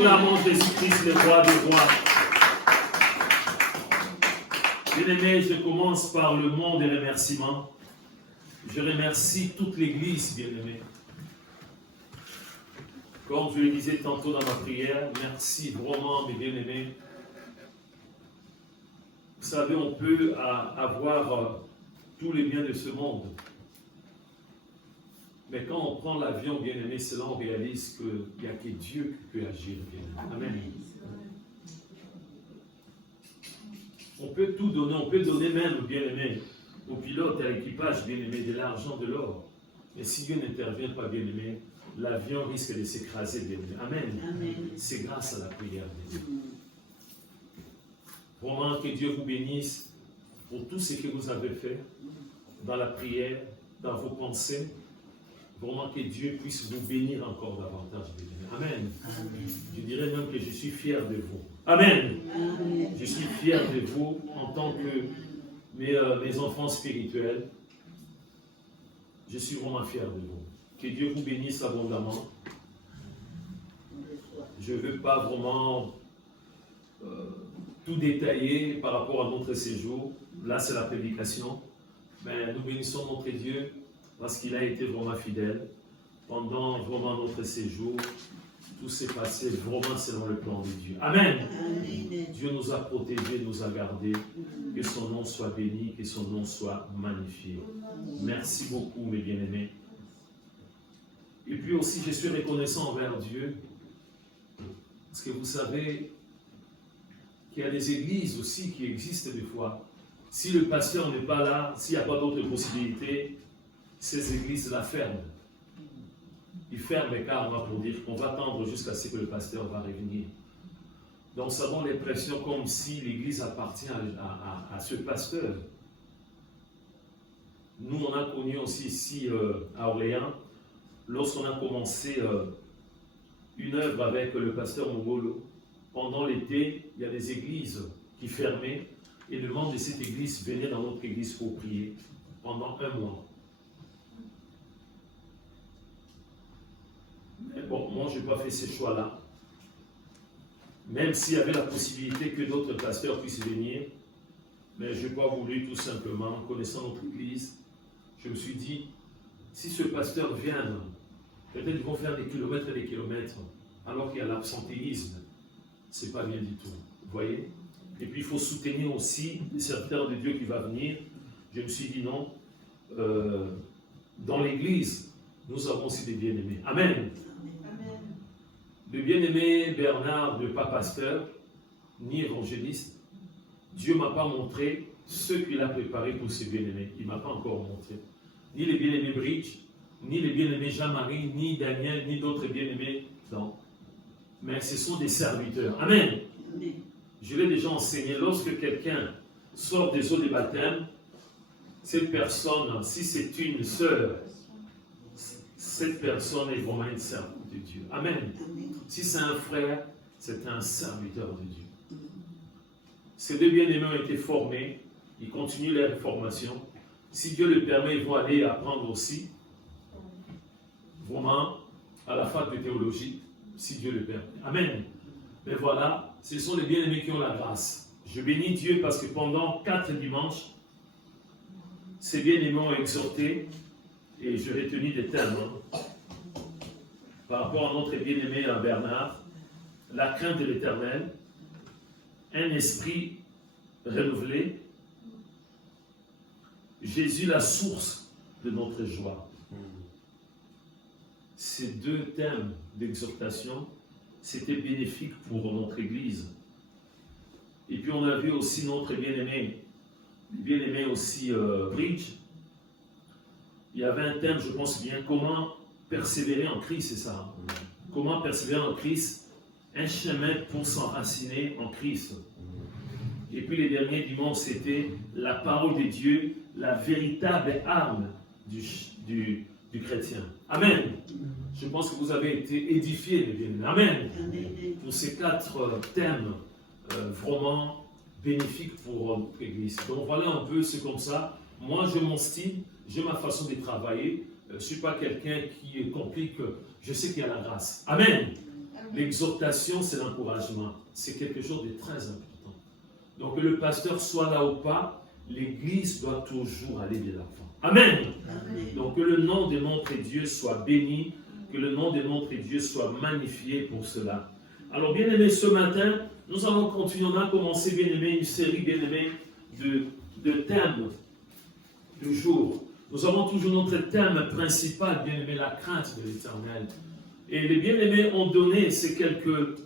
Acclamons Jésus-Christ, le roi des rois. Bien-aimés, je commence par le mot des remerciements. Je remercie toute l'Église, bien-aimés. Comme je le disais tantôt dans ma prière, merci vraiment, mes bien-aimés. Vous savez, on peut avoir tous les biens de ce monde. Mais quand on prend l'avion, bien-aimé, c'est là on réalise qu'il n'y a que Dieu qui peut agir, bien-aimé. Amen. On peut tout donner, on peut donner même, bien-aimé, au pilote, à l'équipage, bien-aimé, de l'argent, de l'or. Mais si Dieu n'intervient pas, bien-aimé, l'avion risque de s'écraser, bien-aimé. Amen. Amen. C'est grâce à la prière, bien-aimé. Vraiment que Dieu vous bénisse pour tout ce que vous avez fait dans la prière, dans vos pensées. Vraiment que Dieu puisse vous bénir encore davantage. Amen. Amen. Je dirais même que je suis fier de vous. Amen. Amen. Je suis fier de vous en tant que mes enfants spirituels. Je suis vraiment fier de vous. Que Dieu vous bénisse abondamment. Je ne veux pas vraiment tout détailler par rapport à notre séjour. Là, c'est la prédication. Mais nous bénissons notre Dieu parce qu'il a été vraiment fidèle. Pendant vraiment notre séjour, tout s'est passé vraiment selon le plan de Dieu. Amen. Amen. Dieu nous a protégés, nous a gardés. Que son nom soit béni, que son nom soit magnifié. Merci beaucoup, mes bien-aimés. Et puis aussi, je suis reconnaissant envers Dieu. Parce que vous savez qu'il y a des églises aussi qui existent des fois. Si le pasteur n'est pas là, s'il n'y a pas d'autres possibilités, ces églises-là ferment. Ils ferment les carmes pour dire qu'on va attendre jusqu'à ce que le pasteur va revenir. Donc, nous avons l'impression comme si l'église appartient à ce pasteur. Nous, on a connu aussi ici à Orléans, lorsqu'on a commencé une œuvre avec le pasteur Mongolo. Pendant l'été, il y a des églises qui fermaient et le membre de cette église venait dans notre église pour prier pendant un mois. Mais bon, moi, je n'ai pas fait ce choix-là. Même s'il y avait la possibilité que d'autres pasteurs puissent venir, mais je n'ai pas voulu tout simplement, connaissant notre église, je me suis dit, si ce pasteur vient, peut-être ils vont faire des kilomètres et des kilomètres, alors qu'il y a l'absentéisme. Ce n'est pas bien du tout. Vous voyez? Et puis il faut soutenir aussi les serviteurs de Dieu qui va venir. Je me suis dit non. Dans l'église, nous avons aussi des bien-aimés. Amen. Amen. Le bien-aimé Bernard, ne pas pasteur, ni évangéliste, Dieu ne m'a pas montré ce qu'il a préparé pour ses bien-aimés. Il ne m'a pas encore montré. Ni les bien-aimés Bridge, ni les bien-aimés Jean-Marie, ni Daniel, ni d'autres bien-aimés. Non. Mais ce sont des serviteurs. Amen. Amen. Je l'ai déjà enseigné. Lorsque quelqu'un sort des eaux de baptême, cette personne, si c'est une sœur, cette personne est vraiment une servante de Dieu. Amen. Amen. Si c'est un frère, c'est un serviteur de Dieu. Ces deux bien-aimés ont été formés. Ils continuent leur formation. Si Dieu le permet, ils vont aller apprendre aussi, vraiment, à la fac de théologie. Si Dieu le permet. Amen. Mais voilà, ce sont les bien-aimés qui ont la grâce. Je bénis Dieu parce que pendant 4 dimanches, ces bien-aimés ont exhorté, et je vais tenir des thèmes, par rapport à notre bien-aimé Bernard, la crainte de l'Éternel, un esprit renouvelé, Jésus la source de notre joie. Ces deux thèmes d'exhortation, c'était bénéfique pour notre Église. Et puis on a vu aussi notre bien-aimé aussi Bridge. Il y avait un thème, je pense bien, comment persévérer en Christ, c'est ça. Comment persévérer en Christ, un chemin pour s'enraciner en Christ. Et puis les derniers dimanches, c'était la parole de Dieu, la véritable arme du chrétien. Amen. Je pense que vous avez été édifiés, mes bien-aimés. Amen. Pour ces 4 thèmes vraiment bénéfiques pour notre Église. Donc voilà un peu, c'est comme ça. Moi, j'ai mon style, j'ai ma façon de travailler. Je ne suis pas quelqu'un qui complique. Je sais qu'il y a la grâce. Amen. L'exhortation, c'est l'encouragement. C'est quelque chose de très important. Donc que le pasteur soit là ou pas, l'Église doit toujours aller de l'avant. Amen. Amen. Donc que le nom de notre Dieu soit béni, que le nom de notre Dieu soit magnifié pour cela. Alors bien aimés, ce matin, nous allons continuer, on a commencé bien aimé une série bien aimée de thèmes du jour. Nous avons toujours notre thème principal, bien aimé, la crainte de l'Éternel. Et les bien-aimés ont donné ces quelques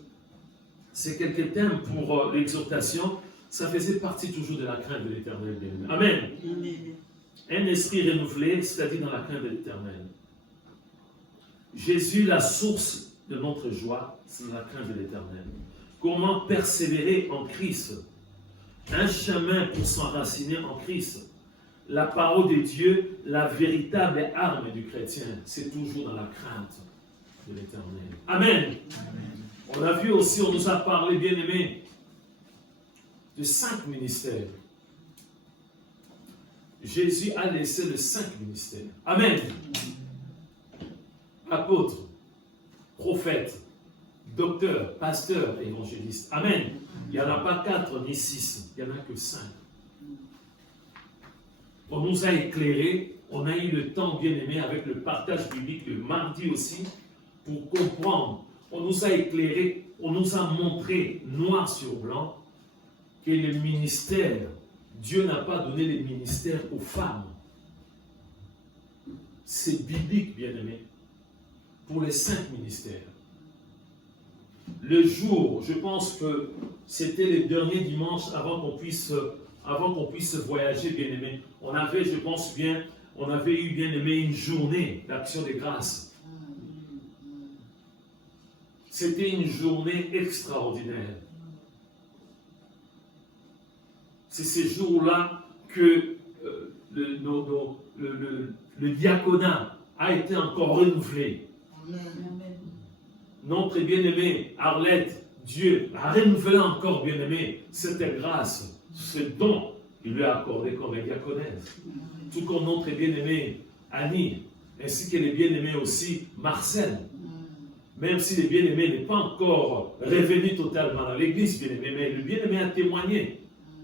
thèmes pour l'exhortation. Ça faisait partie toujours de la crainte de l'Éternel, bien-aimé. Amen. Amen. Un esprit renouvelé, c'est-à-dire dans la crainte de l'Éternel. Jésus, la source de notre joie, c'est la crainte de l'Éternel. Comment persévérer en Christ? Un chemin pour s'enraciner en Christ. La parole de Dieu, la véritable arme du chrétien, c'est toujours dans la crainte de l'Éternel. Amen. Amen. On a vu aussi, on nous a parlé, bien aimé, de 5 ministères. Jésus a laissé les 5 ministères. Amen. Apôtre, prophète, docteur, pasteur, évangéliste. Amen. Il n'y en a pas 4 ni 6, il n'y en a que 5. On nous a éclairés, on a eu le temps bien aimé avec le partage biblique le mardi aussi, pour comprendre. On nous a éclairés, on nous a montré noir sur blanc que les ministères, Dieu n'a pas donné les ministères aux femmes. C'est biblique, bien aimé, pour les 5 ministères. Le jour, je pense que c'était le dernier dimanche avant qu'on puisse voyager, bien aimé. On avait, je pense bien, on avait eu, bien aimé, une journée d'action de grâce. C'était une journée extraordinaire. C'est ces jours-là que le diaconat a été encore renouvelé. Amen. Notre bien-aimé Arlette, Dieu a renouvelé encore, bien-aimé, cette grâce, ce don qu'il lui a accordé comme diaconesse. Tout comme notre bien-aimé Annie, ainsi que les bien-aimés aussi Marcel. Même si le bien-aimé n'est pas encore revenu totalement dans l'église, bien-aimé, mais le bien-aimé a témoigné.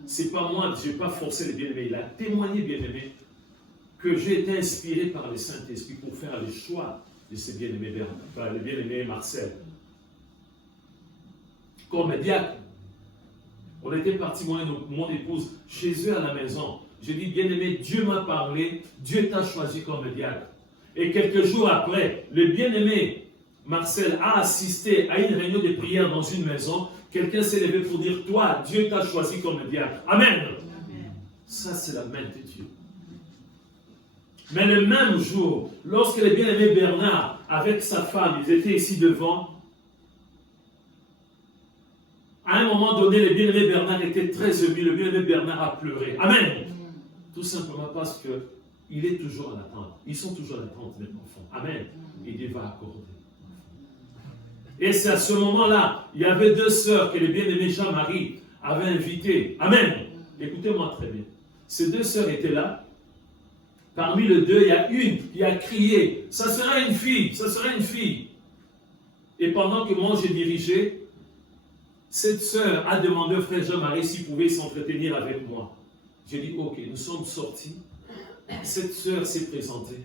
Ce n'est pas moi, je n'ai pas forcé le bien-aimé. Il a témoigné, bien-aimé, que j'ai été inspiré par le Saint-Esprit pour faire le choix de ce bien-aimé le bien-aimé Marcel. Comme diacre, on était parti, moi et mon épouse, chez eux à la maison. J'ai dit, bien-aimé, Dieu m'a parlé, Dieu t'a choisi comme diacre. Et quelques jours après, le bien-aimé Marcel a assisté à une réunion de prière dans une maison. Quelqu'un s'est levé pour dire, toi, Dieu t'a choisi comme diacre. Amen. Amen. Ça, c'est la main de Dieu. Mais le même jour, lorsque le bien-aimé Bernard, avec sa femme, ils étaient ici devant, à un moment donné, le bien-aimé Bernard était très ému. Le bien-aimé Bernard a pleuré. Amen. Tout simplement parce qu'il est toujours en attente. Ils sont toujours en attente des enfants. Amen. Et Dieu va accorder. Et c'est à ce moment-là, il y avait 2 sœurs que le bien-aimé Jean-Marie avait invitées. Amen. Écoutez-moi très bien. Ces 2 sœurs étaient là. Parmi les 2, il y a une qui a crié, ça sera une fille, ça sera une fille. Et pendant que moi j'ai dirigé, cette sœur a demandé au frère Jean-Marie s'il pouvait s'entretenir avec moi. J'ai dit, ok, nous sommes sortis. Cette sœur s'est présentée.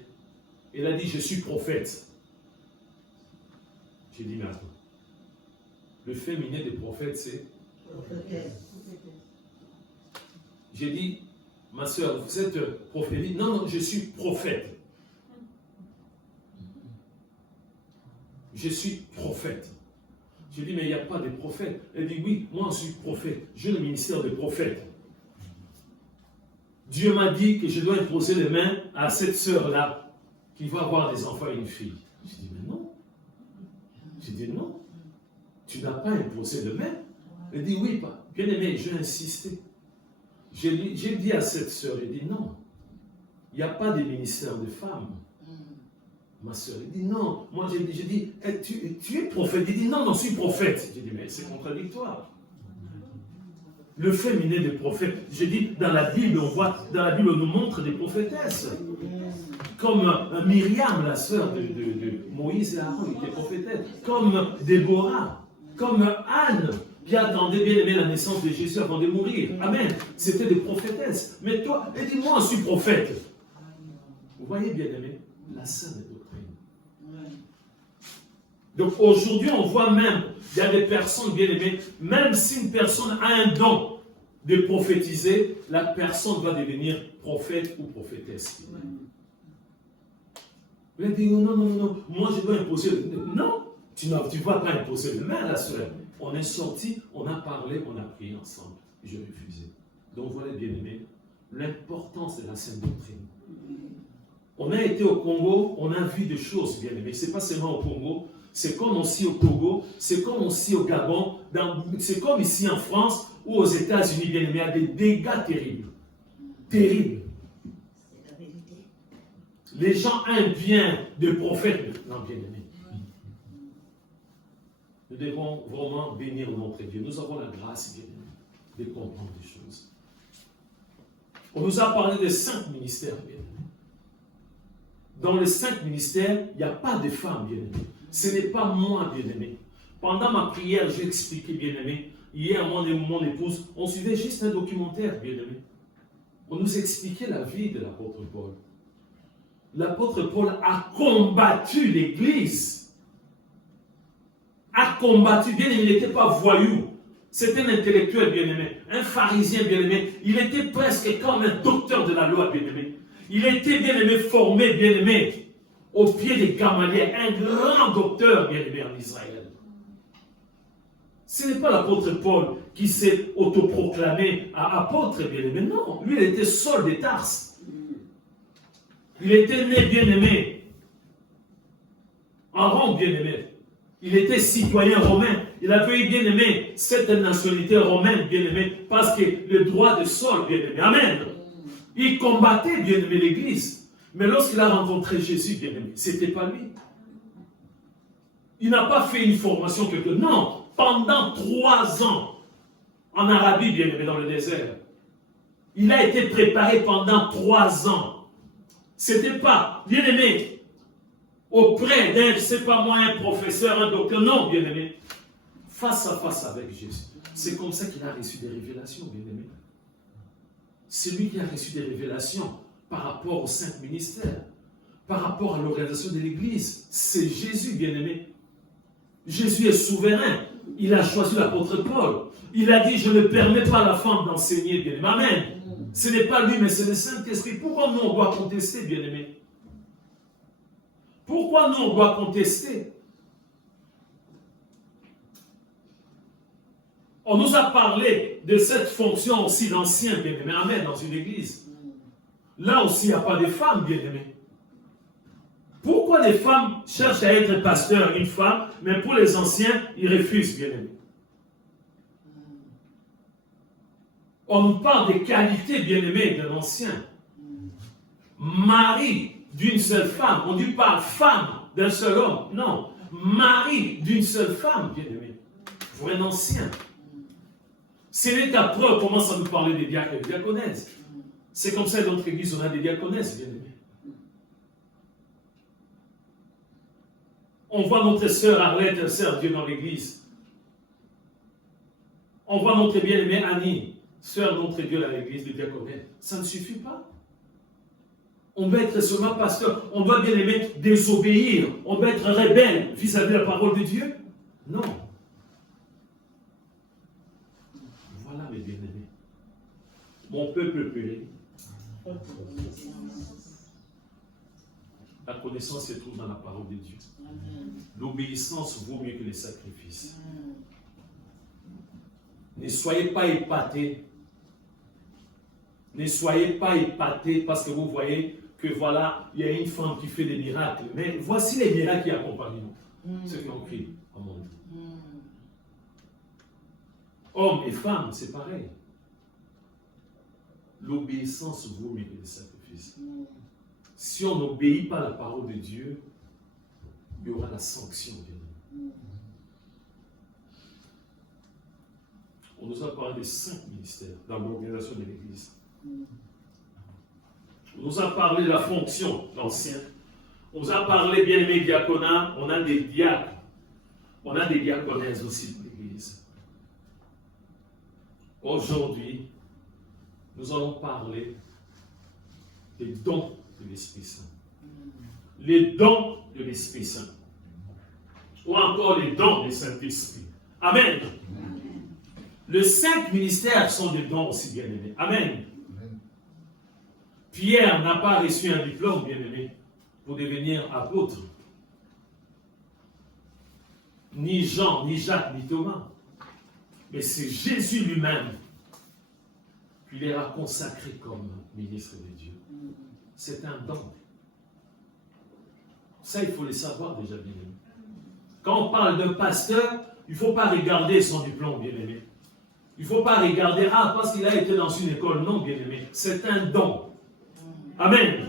Elle a dit, je suis prophète. J'ai dit, mais attends. Le féminin des prophètes, c'est prophétesse. J'ai dit, ma soeur, vous êtes prophète? Non, non, je suis prophète. Je suis prophète. J'ai dit, mais il n'y a pas de prophète. Elle dit, oui, moi je suis prophète. J'ai le ministère de prophète. Dieu m'a dit que je dois imposer les mains à cette sœur-là qui va avoir des enfants et une fille. J'ai dit, mais non. J'ai dit, non. Tu n'as pas imposé les mains. Elle dit, oui, bien aimé, j'ai insisté. J'ai dit à cette sœur, elle dit, non. Il n'y a pas de ministère de femmes. Ma soeur, elle dit non. Moi, j'ai dit, tu es prophète. Elle dit non, non, je suis prophète. J'ai dit, mais c'est contradictoire. Le féminin des prophètes. Je dis, dans la Bible, on nous montre des prophétesses. Comme Myriam, la sœur de Moïse et Aaron, qui était prophétesse. Comme Déborah. Comme Anne, qui attendait bien aimé la naissance de Jésus avant de mourir. Amen. C'était des prophétesses. Mais toi, dis-moi, je suis prophète. Vous voyez, bien aimé, la sainte doctrine. Donc aujourd'hui, on voit même, il y a des personnes bien aimées, même si une personne a un don de prophétiser, la personne va devenir prophète ou prophétesse. Vous allez dire, non, moi je dois imposer le... Non, tu ne vas pas imposer le main, la soeur. On est sorti, on a parlé, on a prié ensemble. Je refusais. Donc voilà, bien aimé, l'importance de la sainte doctrine. On a été au Congo, on a vu des choses, bien aimé. Ce n'est pas seulement au Congo, c'est comme aussi au Togo, c'est comme aussi au Gabon, c'est comme ici en France ou aux États-Unis, bien aimé, il y a des dégâts terribles. Terribles. C'est la vérité. Les gens aiment bien des prophètes. Non, bien aimé. Nous devons vraiment bénir notre Dieu. Nous avons la grâce, bien aimé, de comprendre des choses. On nous a parlé des 5 ministères, bien aimé. Dans les 5 ministères, il n'y a pas de femmes, bien aimé. Ce n'est pas moi, bien aimé. Pendant ma prière, j'ai expliqué, bien aimé. Hier, moi et mon épouse, on suivait juste un documentaire, bien aimé. On nous expliquait la vie de l'apôtre Paul. L'apôtre Paul a combattu l'Église. A combattu, bien aimé, il n'était pas voyou. C'était un intellectuel, bien aimé. Un pharisien, bien aimé. Il était presque comme un docteur de la loi, bien aimé. Il était bien aimé, formé, bien aimé, au pied de Gamaliel, un grand docteur, bien aimé, en Israël. Ce n'est pas l'apôtre Paul qui s'est autoproclamé apôtre, bien aimé. Non, lui, il était Saul de Tarse. Il était né, bien aimé, en Rome, bien aimé. Il était citoyen romain. Il avait eu, bien aimé, cette nationalité romaine, bien aimé, parce que le droit de Saul, bien aimé. Amen. Il combattait, bien aimé, l'Église. Mais lorsqu'il a rencontré Jésus, bien aimé, ce n'était pas lui. Il n'a pas fait une formation quelque chose. Non, pendant 3 ans, en Arabie, bien aimé, dans le désert, il a été préparé pendant 3 ans. Ce n'était pas, bien aimé, auprès d'un, je ne sais pas moi, un professeur, un docteur. Non, bien aimé, face à face avec Jésus. C'est comme ça qu'il a reçu des révélations, bien aimé. C'est lui qui a reçu des révélations par rapport aux 5 ministères, par rapport à l'organisation de l'Église. C'est Jésus, bien-aimé. Jésus est souverain. Il a choisi l'apôtre Paul. Il a dit, je ne permets pas à la femme d'enseigner, bien-aimé. Amen. Ce n'est pas lui, mais c'est le Saint-Esprit. Pourquoi nous, on doit contester, bien-aimé? Pourquoi nous, on doit contester? On nous a parlé de cette fonction aussi d'ancien, bien-aimé, amen, dans une église. Là aussi, il n'y a pas de femmes, bien-aimé. Pourquoi les femmes cherchent à être pasteur, une femme, mais pour les anciens, ils refusent, bien-aimé? On nous parle des qualités, bien-aimées, de l'ancien. Mari d'une seule femme. On dit pas femme d'un seul homme. Non. Mari d'une seule femme, bien-aimé. Pour un ancien. Ce n'est qu'après on commence à nous parler des diacres et des diaconesses. C'est comme ça que dans notre église, on a des diaconesses, bien aimés. On voit notre sœur Arlette, elle sert Dieu dans l'église. On voit notre bien-aimée Annie, sœur notre Dieu dans l'église de diaconesse. Ça ne suffit pas. On doit être seulement pasteur. On doit bien aimer désobéir. On doit être rebelle vis-à-vis de la parole de Dieu. Non. Voilà mes bien-aimés. Mon peuple périt. La connaissance se trouve dans la parole de Dieu. L'obéissance vaut mieux que les sacrifices. Ne soyez pas épatés. Ne soyez pas épatés parce que vous voyez que voilà, il y a une femme qui fait des miracles. Mais voici les miracles qui accompagnent nous. Ceux qui ont crié à mon Dieu. Hommes et femmes, c'est pareil. L'obéissance vaut mieux que les sacrifices. Si on n'obéit pas à la parole de Dieu, il y aura la sanction de Dieu. On nous a parlé des 5 ministères dans l'organisation de l'Église. On nous a parlé de la fonction, l'ancien. On nous a parlé, bien aimé diaconat, on a des diacres. On a des diaconaises aussi pour l'Église. Aujourd'hui, nous allons parler des dons de l'Esprit Saint. Les dons de l'Esprit Saint. Ou encore les dons du Saint-Esprit. Amen. Les 5 ministères sont des dons aussi, bien-aimés. Amen. Pierre n'a pas reçu un diplôme, bien-aimé, pour devenir apôtre. Ni Jean, ni Jacques, ni Thomas. Mais c'est Jésus lui-même qui les a consacrés comme ministre de Dieu. C'est un don. Ça, il faut le savoir déjà, bien-aimé. Quand on parle d'un pasteur, il ne faut pas regarder son diplôme, bien-aimé. Il ne faut pas regarder, parce qu'il a été dans une école. Non, bien-aimé. C'est un don. Amen.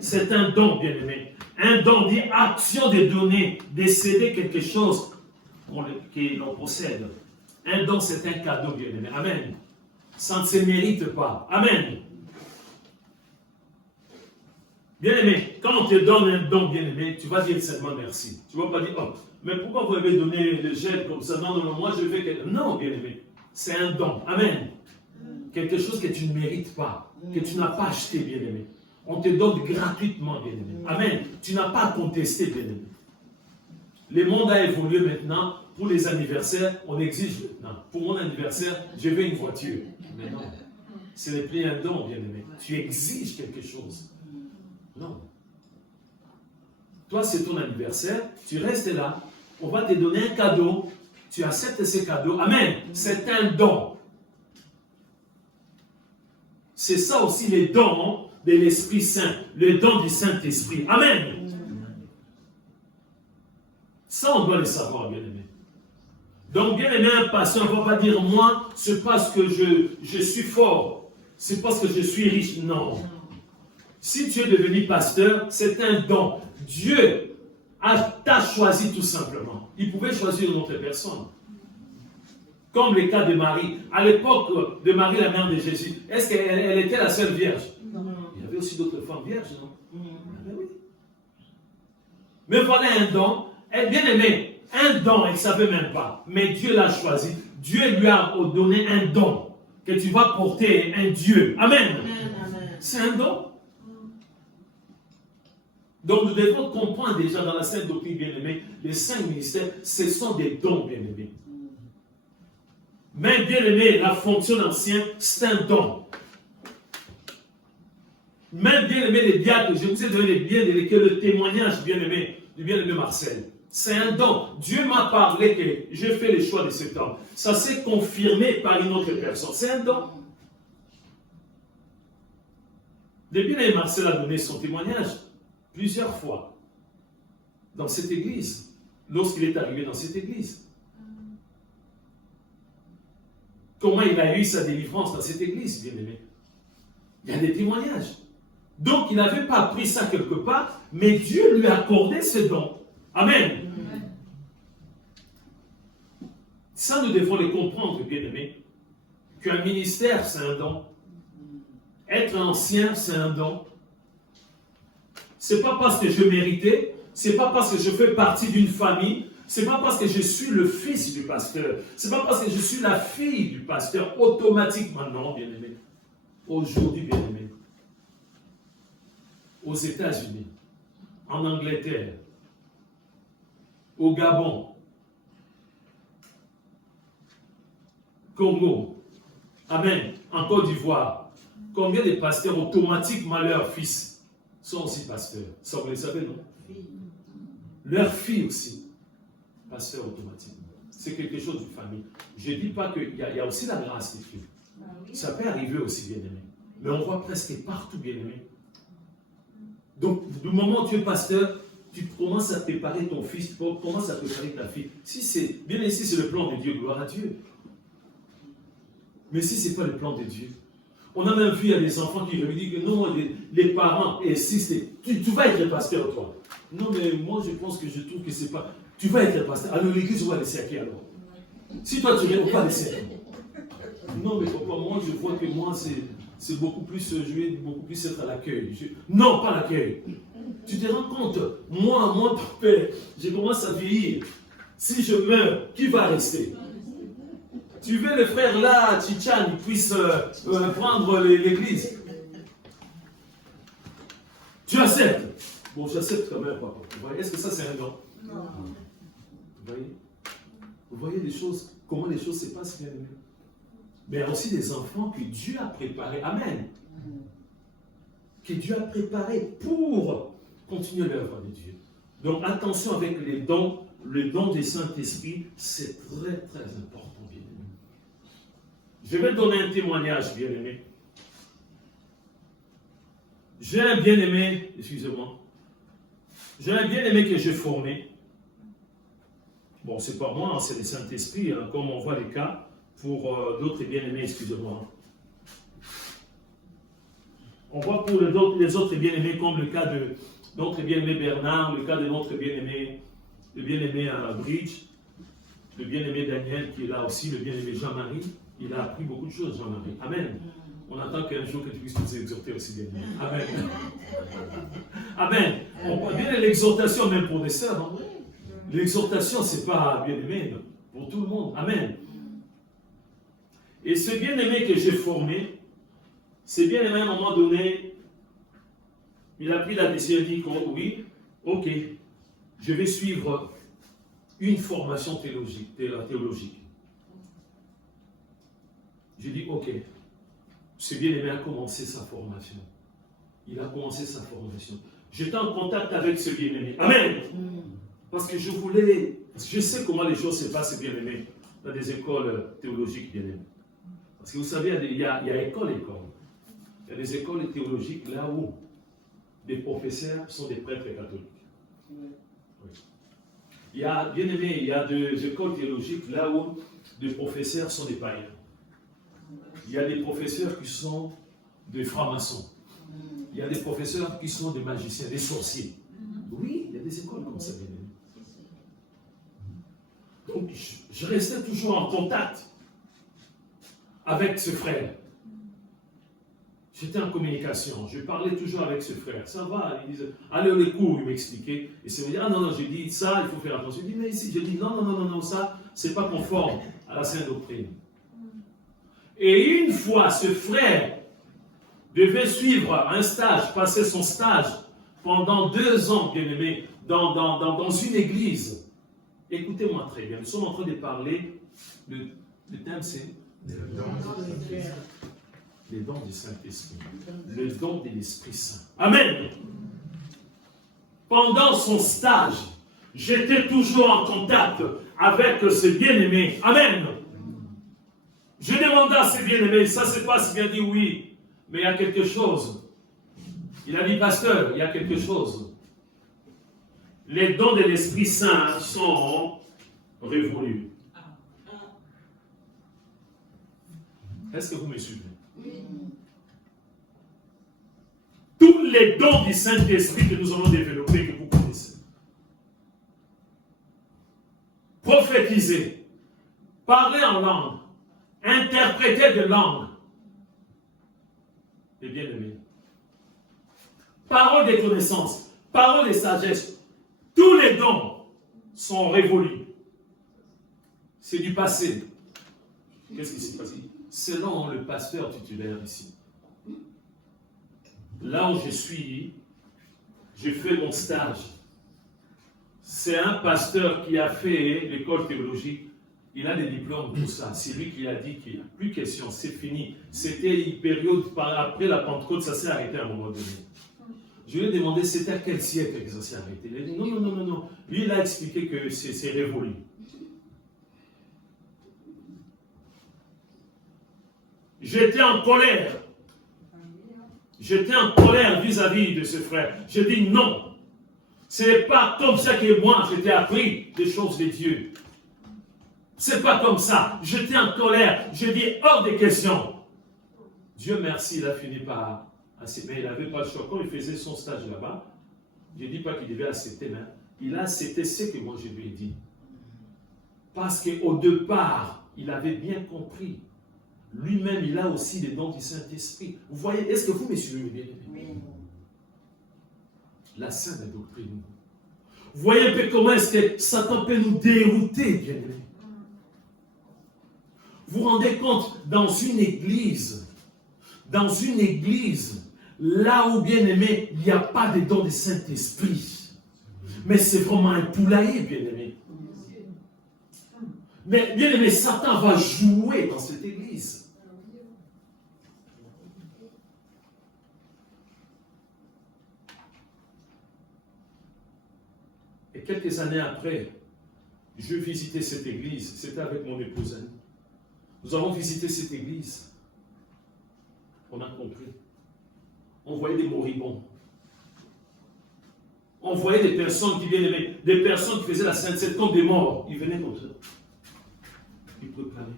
C'est un don, bien-aimé. Un don dit action de donner, de céder quelque chose que l'on possède. Un don, c'est un cadeau, bien-aimé. Amen. Ça ne se mérite pas. Amen. Bien-aimé, quand on te donne un don, bien-aimé, tu vas dire seulement merci. Tu ne vas pas dire, oh, mais pourquoi vous m'avez donné le gel comme ça? Non, moi je fais quelque chose. Non, bien-aimé, c'est un don. Amen. Quelque chose que tu ne mérites pas, que tu n'as pas acheté, bien-aimé. On te donne gratuitement, bien-aimé. Amen. Tu n'as pas à contester, bien-aimé. Le monde a évolué maintenant. Pour les anniversaires, on exige maintenant. Pour mon anniversaire, je veux une voiture. Mais non, ce n'est plus un don, bien-aimé. Tu exiges quelque chose. Non. Toi, c'est ton anniversaire, tu restes là, on va te donner un cadeau, tu acceptes ce cadeau. Amen. C'est un don. C'est ça aussi les dons de l'Esprit Saint, le don du Saint-Esprit. Amen. Ça, on doit le savoir, bien-aimé. Donc, bien-aimé, un pasteur ne va pas dire, moi, c'est parce que je suis fort, c'est parce que je suis riche. Non. Si tu es devenu pasteur, c'est un don. Dieu t'a choisi tout simplement. Il pouvait choisir une autre personne. Comme le cas de Marie. À l'époque de Marie, la mère de Jésus, est-ce qu'elle était la seule vierge? Non. Il y avait aussi d'autres femmes vierges, non? Mais oui. Mais voilà un don. Elle bien aimée, un don, elle ne savait même pas. Mais Dieu l'a choisi. Dieu lui a donné un don. Que tu vas porter un Dieu. Amen. C'est un don. Donc nous devons comprendre déjà dans la Sainte Doctrine, bien-aimée, les 5 ministères, ce sont des dons, bien-aimés. Mais bien-aimé, la fonction ancienne, c'est un don. Même bien-aimé, les diacres, je vous ai donné le témoignage, bien-aimé, du bien-aimé Marcel. C'est un don. Dieu m'a parlé que je fais le choix de cet homme. Ça s'est confirmé par une autre personne. C'est un don. Le bien-aimé Marcel a donné son témoignage plusieurs fois dans cette église, lorsqu'il est arrivé dans cette église. Comment il a eu sa délivrance dans cette église, bien-aimé? Il y a des témoignages. Donc, il n'avait pas pris ça quelque part, mais Dieu lui a accordé ce don. Amen. Ça, nous devons le comprendre, bien-aimé, qu'un ministère, c'est un don. Être ancien, c'est un don. C'est pas parce que je méritais, c'est pas parce que je fais partie d'une famille, c'est pas parce que je suis le fils du pasteur, c'est pas parce que je suis la fille du pasteur, automatiquement, non, bien-aimé. Aujourd'hui, bien-aimé, aux États-Unis, en Angleterre, au Gabon, Congo, Amen, en Côte d'Ivoire, combien de pasteurs automatiquement leurs fils sont aussi pasteurs? Ça, vous le savez, non? Leurs filles aussi, pasteurs automatiquement. C'est quelque chose de famille. Je ne dis pas qu'il y a aussi la grâce des filles. Ça peut arriver aussi, bien-aimé. Mais on voit presque partout, bien-aimé. Donc, du moment où tu es pasteur, tu commences à préparer ton fils, tu commences à préparer ta fille. Si c'est, bien ici, c'est le plan de Dieu, gloire à Dieu. Mais si ce n'est pas le plan de Dieu, on a même vu, il y a des enfants qui me disent que non, les parents insistent, tu vas être pasteur, toi. Non, mais moi, je pense que je trouve que c'est pas... Tu vas être pasteur. Alors, l'église, on va laisser à qui alors? Si toi, tu ne vas pas laisser à qui? Non, mais papa, moi, je vois que moi, c'est beaucoup plus jouer, beaucoup plus être à l'accueil. Non, pas l'accueil. Tu te rends compte, moi, ton père, je commence à vieillir. Si je meurs, qui va rester? Tu veux le frère là, Tchitchan, il puisse prendre l'église. Tu acceptes? Bon, j'accepte quand même, papa. Vous voyez, est-ce que ça c'est un non? Non. Vous voyez les choses, comment les choses se passent, bien aimé. Mais il y a aussi des enfants que Dieu a préparés. Amen. Que Dieu a préparés pour continuer l'œuvre de Dieu. Donc attention avec les dons du Saint-Esprit, c'est très très important, bien aimé. Je vais donner un témoignage, bien aimé. J'ai un bien-aimé, excusez-moi, j'ai un bien-aimé que j'ai formé. Bon, c'est pas moi, hein, c'est le Saint-Esprit, hein, comme on voit les cas pour d'autres bien-aimés, excusez-moi. On voit pour les autres bien-aimés, comme le cas de notre bien-aimé Bernard, le cas de notre bien-aimé, le bien-aimé Bridge, le bien-aimé Daniel qui est là aussi, le bien-aimé Jean-Marie. Il a appris beaucoup de choses, Jean-Marie. Amen. On attend qu'un jour que tu puisses nous exhorter aussi, bien-aimé. Amen. Amen. On voit bien l'exhortation même pour des sœurs. Hein? L'exhortation, ce n'est pas bien-aimé pour tout le monde. Amen. Et ce bien-aimé que j'ai formé, c'est bien-aimé à un moment donné, il a pris la décision, il dit oui, ok, je vais suivre une formation théologique. J'ai dit ok, ce bien-aimé a commencé sa formation. Il a commencé sa formation. J'étais en contact avec ce bien-aimé. Amen. Parce que je sais comment les choses se passent, bien aimé, dans des écoles théologiques, bien aimé. Parce que vous savez, il y a école. Il y a des écoles théologiques là où les professeurs sont des prêtres catholiques. Oui. Il y a, bien aimé, il y a des écoles théologiques là où les professeurs sont des païens. Il y a des professeurs qui sont des francs-maçons. Il y a des professeurs qui sont des magiciens, des sorciers. Oui, il y a des écoles comme ça, bien aimé. Donc, je restais toujours en contact avec ce frère. J'étais en communication, je parlais toujours avec ce frère. Ça va, il disait, allez les cours, il m'expliquait. Et c'est me dire, ah non, j'ai dit ça, il faut faire attention. Je dis, mais ici, je dis, non, ça, c'est pas conforme à la sainte doctrine. Et une fois, ce frère devait suivre un stage, passer son stage pendant 2 ans, bien aimé, dans une église. Écoutez-moi très bien, nous sommes en train de parler, le thème c'est les dons du Saint-Esprit, le don de l'Esprit Saint. Amen. Pendant son stage, j'étais toujours en contact avec ce bien-aimé. Amen. Je demandais à ce bien-aimé, ça se passe bien, dit oui, mais il y a quelque chose. Il a dit, pasteur, il y a quelque chose. Les dons de l'Esprit Saint sont révolus. Est-ce que vous me suivez? Tous les dons du Saint-Esprit que nous allons développer, que vous connaissez. Prophétiser, parler en langue, interpréter de langue. Et bien aimé. Parole de connaissance, parole de sagesse. Tous les dons sont révolus. C'est du passé. Qu'est-ce qui s'est passé? Selon le pasteur titulaire ici. Là où je suis, j'ai fait mon stage. C'est un pasteur qui a fait l'école théologique. Il a des diplômes, tout ça. C'est lui qui a dit qu'il n'y a plus question, c'est fini. C'était une période, après la Pentecôte, ça s'est arrêté à un moment donné. Je lui ai demandé c'était à quel siècle que ça s'est arrêté. Il a dit non. Lui, il a expliqué que c'est révolu. J'étais en colère. J'étais en colère vis-à-vis de ce frère. Je dis non. Ce n'est pas comme ça que moi, je t'ai appris des choses de Dieu. Ce n'est pas comme ça. J'étais en colère. Je dis hors des questions. Dieu merci, il a fini par accepter. Mais il n'avait pas le choix. Quand il faisait son stage là-bas, je ne dis pas qu'il devait accepter, mais il a accepté ce que moi je lui ai dit. Parce qu'au départ, il avait bien compris lui-même, il a aussi les dons du Saint-Esprit. Vous voyez, est-ce que vous me suivez bien? Oui. La sainte doctrine. Vous voyez un peu comment est-ce que Satan peut nous dérouter, bien-aimés. Vous vous rendez compte, dans une église, là où, bien-aimé, il n'y a pas de dons du Saint-Esprit. Mais c'est vraiment un poulailler, bien-aimé. Mais, bien-aimé, Satan va jouer dans cette église. Et quelques années après, je visitais cette église. C'était avec mon épouse Annie. Nous avons visité cette église. On a compris. On voyait des moribonds. On voyait des personnes qui viennent, des personnes qui faisaient la Sainte-Seine comme des morts. Ils venaient comme ça. Ils proclamaient.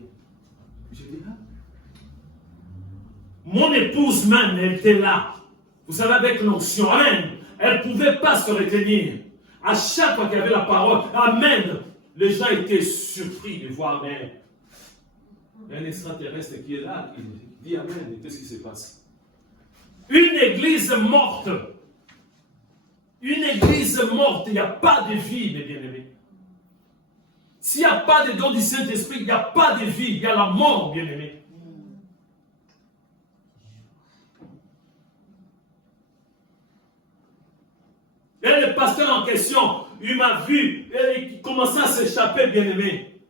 J'ai dit, ah. Mon épouse même, elle était là. Vous savez, avec l'onction. Amen. Elle ne pouvait pas se retenir. À chaque fois qu'il y avait la parole, amen. Les gens étaient surpris de voir, mais un extraterrestre qui est là, qui dit amen. Et qu'est-ce qui se passe? Une église morte. Une église morte, il n'y a pas de vie, mes bien-aimés. S'il n'y a pas de don du Saint-Esprit, il n'y a pas de vie, il y a la mort, bien-aimés. Et le pasteur en question, il m'a vu, et il commençait à s'échapper, bien-aimé.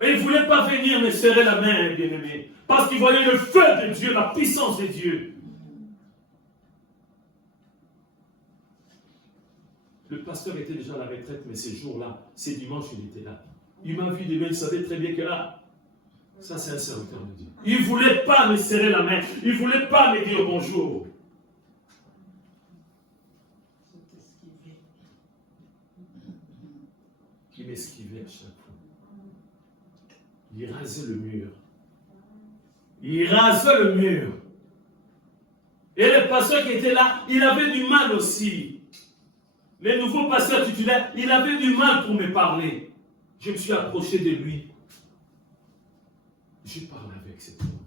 Et il ne voulait pas venir me serrer la main, bien-aimé. Parce qu'il voyait le feu de Dieu, la puissance de Dieu. Le pasteur était déjà à la retraite, mais ces jours-là, ces dimanches, il était là. Il m'a vu demain, il savait très bien que là, ça c'est un serviteur de Dieu. Il ne voulait pas me serrer la main, il ne voulait pas me dire bonjour. Il m'esquivait à chaque fois. Il rasait le mur. Il rasait le mur. Et le pasteur qui était là, il avait du mal aussi. Les nouveaux pasteurs titulaires, il avait du mal pour me parler. Je me suis approché de lui. Je parlais avec cet homme.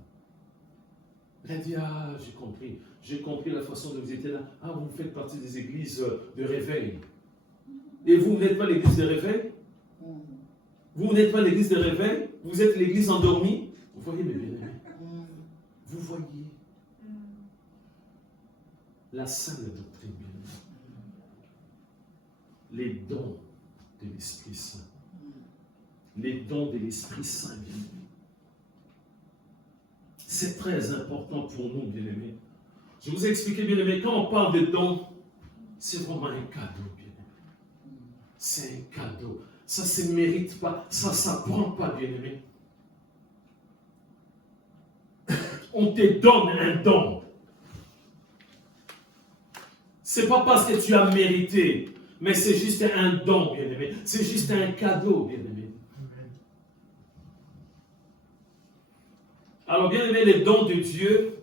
Il a dit, ah, j'ai compris. J'ai compris la façon dont vous étiez là. Ah, vous faites partie des églises de réveil. Et vous n'êtes pas l'église de réveil? Vous n'êtes pas l'église de réveil? Vous êtes l'église endormie? Vous voyez mes bien-aimés? Vous voyez la sainte doctrine, bien-aimés. Les dons de l'Esprit Saint. Les dons de l'Esprit Saint, bien-aimés. C'est très important pour nous, bien-aimés. Je vous ai expliqué, bien-aimés, quand on parle de dons, c'est vraiment un cadeau, bien-aimés. C'est un cadeau. Ça ne se mérite pas. Ça ne s'apprend pas, bien-aimés. On te donne un don. Ce n'est pas parce que tu as mérité, mais c'est juste un don, bien-aimé. C'est juste un cadeau, bien-aimé. Alors, bien-aimé, les dons de Dieu,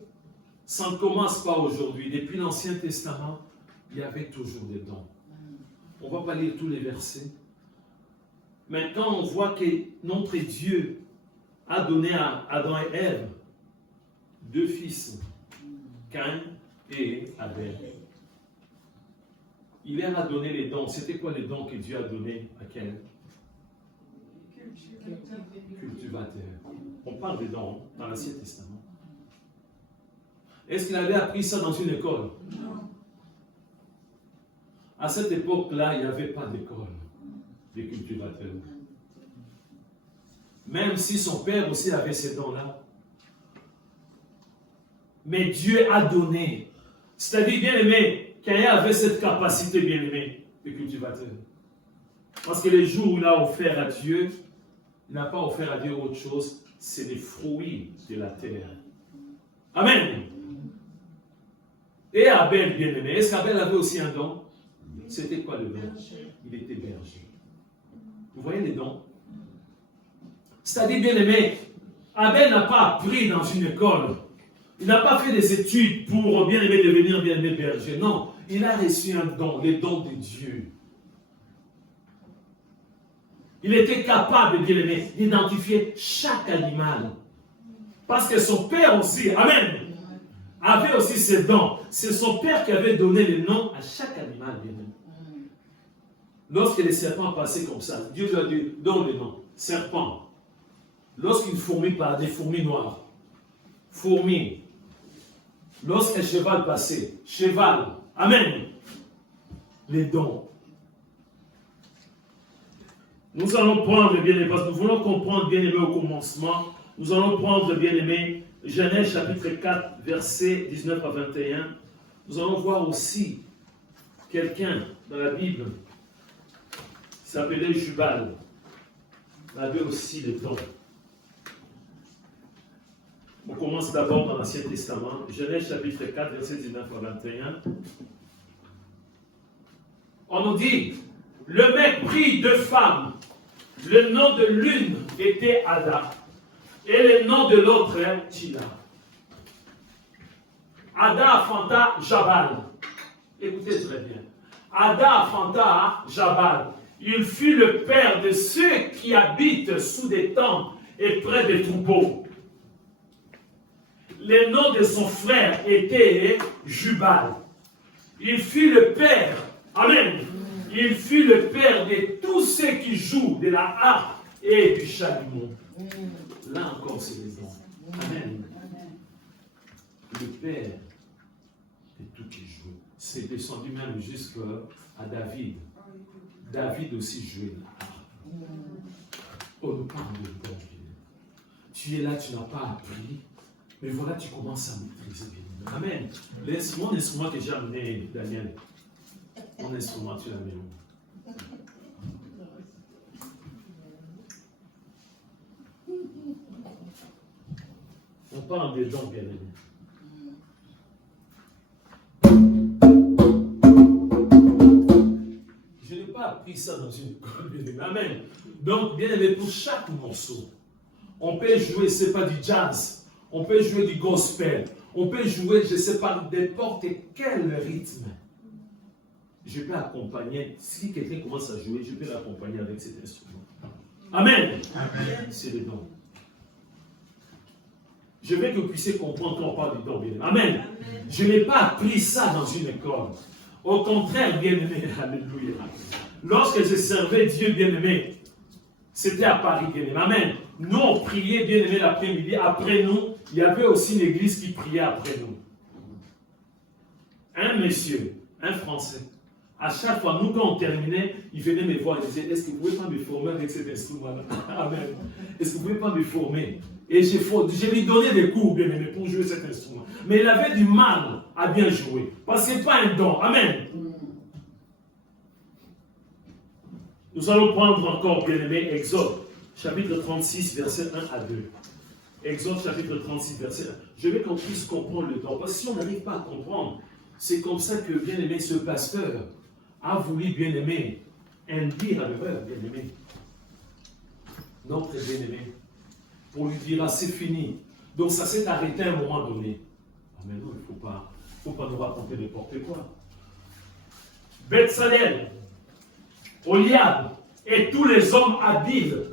ça ne commence pas aujourd'hui. Depuis l'Ancien Testament, il y avait toujours des dons. On ne va pas lire tous les versets. Maintenant, on voit que notre Dieu a donné à Adam et Ève 2 fils, Caïn et Abel. Il leur a donné les dons. C'était quoi les dons que Dieu a donnés à Caïn? Cultivateur. On parle des dons dans l'Ancien Testament. Est-ce qu'il avait appris ça dans une école? Non. À cette époque-là, il n'y avait pas d'école de cultivateurs. Même si son père aussi avait ces dons-là. Mais Dieu a donné. C'est-à-dire, bien aimé, Caïn avait cette capacité, bien aimé, de cultivateur. Parce que les jours où il a offert à Dieu, il n'a pas offert à Dieu autre chose, c'est les fruits de la terre. Amen. Et Abel, bien aimé, est-ce qu'Abel avait aussi un don? C'était quoi le don? Il était berger. Vous voyez les dons? C'est-à-dire, bien aimé, Abel n'a pas appris dans une école. Il n'a pas fait des études pour bien aimé devenir bien aimé berger. Non, il a reçu un don, les dons de Dieu. Il était capable, bien aimé, d'identifier chaque animal. Parce que son père aussi, amen, avait aussi ses dons. C'est son père qui avait donné les noms à chaque animal, bien aimé. Lorsque les serpents passaient comme ça, Dieu lui a dit, donne les noms. Serpent. Lorsqu'une fourmi parlait, des fourmis noires. Fourmi. Lorsqu'un cheval passait, cheval. Amen. Les dons. Nous allons prendre, bien aimé, parce que nous voulons comprendre, bien aimé, au commencement. Nous allons prendre, bien aimé, Genèse chapitre 4, versets 19 à 21. Nous allons voir aussi quelqu'un dans la Bible qui s'appelait Jubal. Il avait aussi les dons. On commence d'abord dans l'Ancien Testament. Genèse chapitre 4, versets 19 à 21. On nous dit, le mec prit 2 femmes. Le nom de l'une était Ada. Et le nom de l'autre est Tila. Ada affronta Jabal. Écoutez très bien. Ada affronta Jabal. Il fut le père de ceux qui habitent sous des tentes et près des troupeaux. Le nom de son frère était Jubal. Il fut le père, amen, il fut le père de tous ceux qui jouent de la harpe et du chalumeau. Là encore, c'est les dons. Amen. Le père de tout qui joue. C'est descendu même jusqu'à David. David aussi jouait de la harpe. On nous parle de dons. Tu es là, tu n'as pas appris. Mais voilà, tu commences à maîtriser. Amen. Mon instrument que j'ai amené, Daniel. Mon instrument, tu l'as amené où? On parle des dons, bien aimé. Je n'ai pas appris ça dans une école, bien aimé. Amen. Donc, bien aimé, pour chaque morceau, on peut jouer, ce n'est pas du jazz. On peut jouer du gospel. On peut jouer, je ne sais pas, n'importe quel rythme. Je peux accompagner. Si quelqu'un commence à jouer, je peux l'accompagner avec cet instrument. Amen. Amen. C'est le don. Je veux que vous puissiez comprendre quand on parle du don, bien aimé. Amen. Amen. Je n'ai pas appris ça dans une école. Au contraire, bien aimé, alléluia. Lorsque je servais Dieu, bien aimé, c'était à Paris, bien aimé. Amen. Nous, on priait, bien aimé, l'après-midi. Après nous, il y avait aussi une église qui priait après nous. Un monsieur, un Français, à chaque fois, nous, quand on terminait, il venait me voir et disait, est-ce que vous pouvez pas me former avec cet instrument-là? Amen. Est-ce que vous pouvez pas me former? Et je lui donnais des cours, bien aimé, pour jouer cet instrument. Mais il avait du mal à bien jouer. Parce que ce n'est pas un don. Amen. Nous allons prendre encore, bien aimé, Exode, chapitre 36, versets 1 à 2. Exode, chapitre 36, verset 1. Je veux qu'on puisse comprendre le don. Parce que si on n'arrive pas à comprendre, c'est comme ça que, bien aimé, ce pasteur a voulu, bien aimé, induire à l'erreur, bien aimé, notre bien aimé, pour lui dire, ah, c'est fini. Donc ça s'est arrêté à un moment donné. Ah, mais non, il ne faut pas nous raconter n'importe quoi. Bethsalel, Oliab et tous les hommes habiles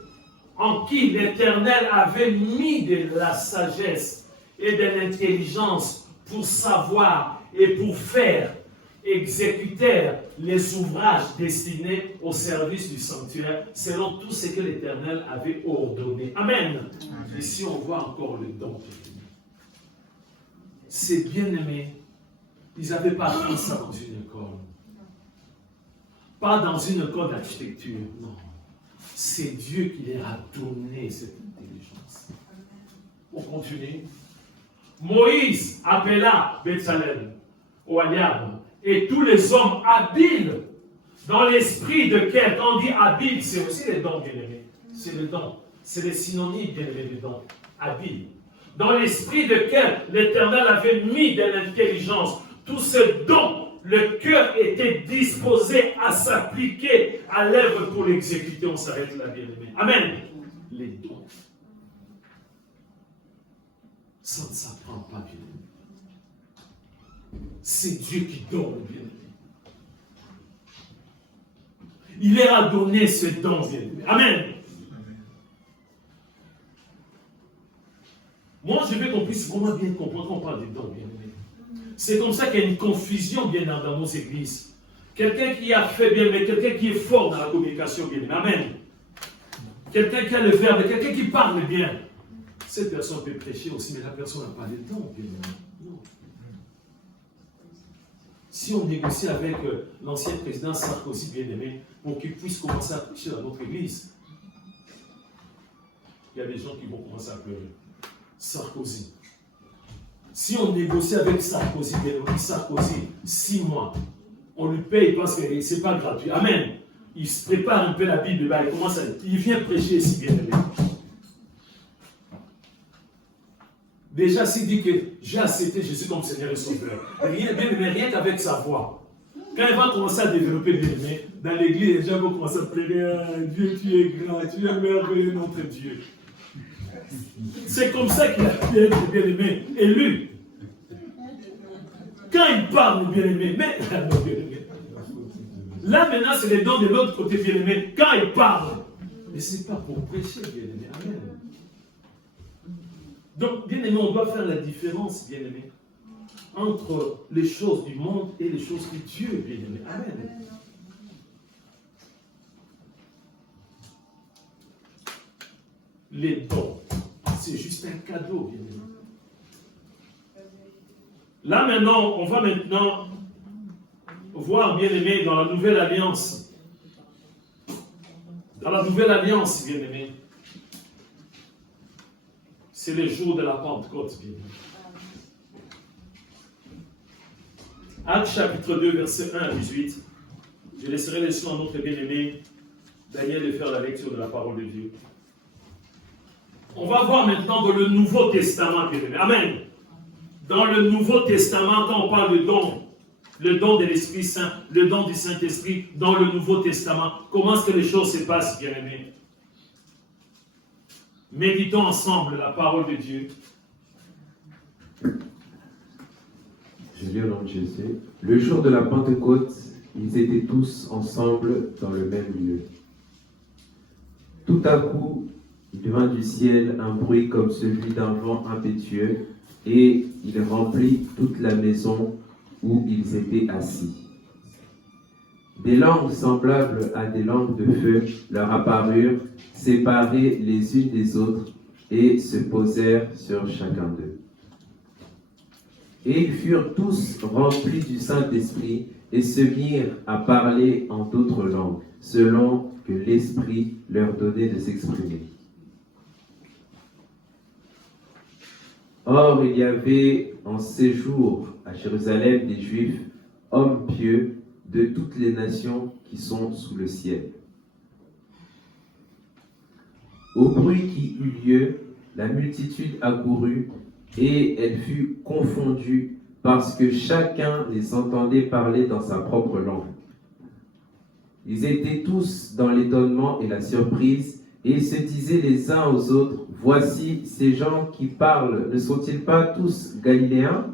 en qui l'Éternel avait mis de la sagesse et de l'intelligence pour savoir et pour faire, exécutèrent les ouvrages destinés au service du sanctuaire selon tout ce que l'Éternel avait ordonné. Amen. Amen. Ici, on voit encore le don. C'est bien aimé. Ils n'avaient pas fait ça dans une école. Pas dans une école d'architecture, non. C'est Dieu qui leur a donné cette intelligence. On continue. Moïse appela Bethsalel, Oliab, et tous les hommes habiles dans l'esprit de quel? Quand on dit habile, c'est aussi les dons, bien aimés. C'est le don. C'est les synonymes, bien aimés, des dons. Habile. Dans l'esprit de quel l'Éternel avait mis de l'intelligence. Tout ce don, le cœur était disposé à s'appliquer à l'œuvre pour l'exécuter. On s'arrête là, bien aimé. Amen. Les dons. Ça ne s'apprend pas, bien aimé. C'est Dieu qui donne, bien aimé. Il leur a donné ce don, bien-aimé. Amen. Moi, je veux qu'on puisse vraiment bien comprendre qu'on parle des dons, bien-aimé. C'est comme ça qu'il y a une confusion, bien dans nos églises. Quelqu'un qui a fait bien, mais quelqu'un qui est fort dans la communication, bien. Amen. Quelqu'un qui a le verbe, quelqu'un qui parle bien. Cette personne peut prêcher aussi, mais la personne n'a pas le temps, bien. Non. Si on négocie avec l'ancien président Sarkozy, bien aimé, pour qu'il puisse commencer à prêcher dans notre église, il y a des gens qui vont commencer à pleurer. Sarkozy. Si on négocie avec Sarkozy, bien aimé, Sarkozy, 6 mois, on lui paye parce que ce n'est pas gratuit. Amen. Il se prépare un peu la Bible, il vient prêcher ici, bien aimé. Déjà, s'il dit que j'ai accepté Jésus comme Seigneur et Sauveur, rien qu'avec sa voix. Quand il va commencer à développer bien aimé, dans l'église, les gens vont commencer à pleurer. Dieu, tu es grand, tu es merveilleux, notre Dieu. C'est comme ça qu'il a pu être bien aimé, élu. Quand il parle, bien aimé, mais là maintenant, c'est les dons de l'autre côté, bien aimé. Quand il parle, mais ce n'est pas pour prêcher, bien aimé. Amen. Donc, bien aimé, on doit faire la différence, bien aimé, entre les choses du monde et les choses de Dieu, bien aimé. Amen. Les dons, c'est juste un cadeau, bien aimé. Là maintenant, on va maintenant voir, bien aimé, dans la nouvelle alliance. Dans la nouvelle alliance, bien aimé, c'est le jour de la Pentecôte, bien aimé. Actes chapitre 2, verset 1 à 18. Je laisserai les soins à notre bien-aimé Daniel de faire la lecture de la parole de Dieu. On va voir maintenant dans le Nouveau Testament, bien aimé. Amen. Dans le Nouveau Testament, quand on parle de dons, le don de l'Esprit Saint, le don du Saint-Esprit, dans le Nouveau Testament, comment est-ce que les choses se passent, bien aimé? Méditons ensemble la parole de Dieu. Je lis au nom de Jésus. Le jour de la Pentecôte, ils étaient tous ensemble dans le même lieu. Tout à coup, il vint du ciel un bruit comme celui d'un vent impétueux, et il remplit toute la maison où ils étaient assis. Des langues semblables à des langues de feu leur apparurent, séparées les unes des autres, et se posèrent sur chacun d'eux. Et ils furent tous remplis du Saint-Esprit, et se mirent à parler en d'autres langues, selon que l'Esprit leur donnait de s'exprimer. Or, il y avait en séjour à Jérusalem des Juifs, hommes pieux, de toutes les nations qui sont sous le ciel. Au bruit qui eut lieu, la multitude accourut, et elle fut confondue, parce que chacun les entendait parler dans sa propre langue. Ils étaient tous dans l'étonnement et la surprise, et ils se disaient les uns aux autres, « Voici ces gens qui parlent, ne sont-ils pas tous galiléens?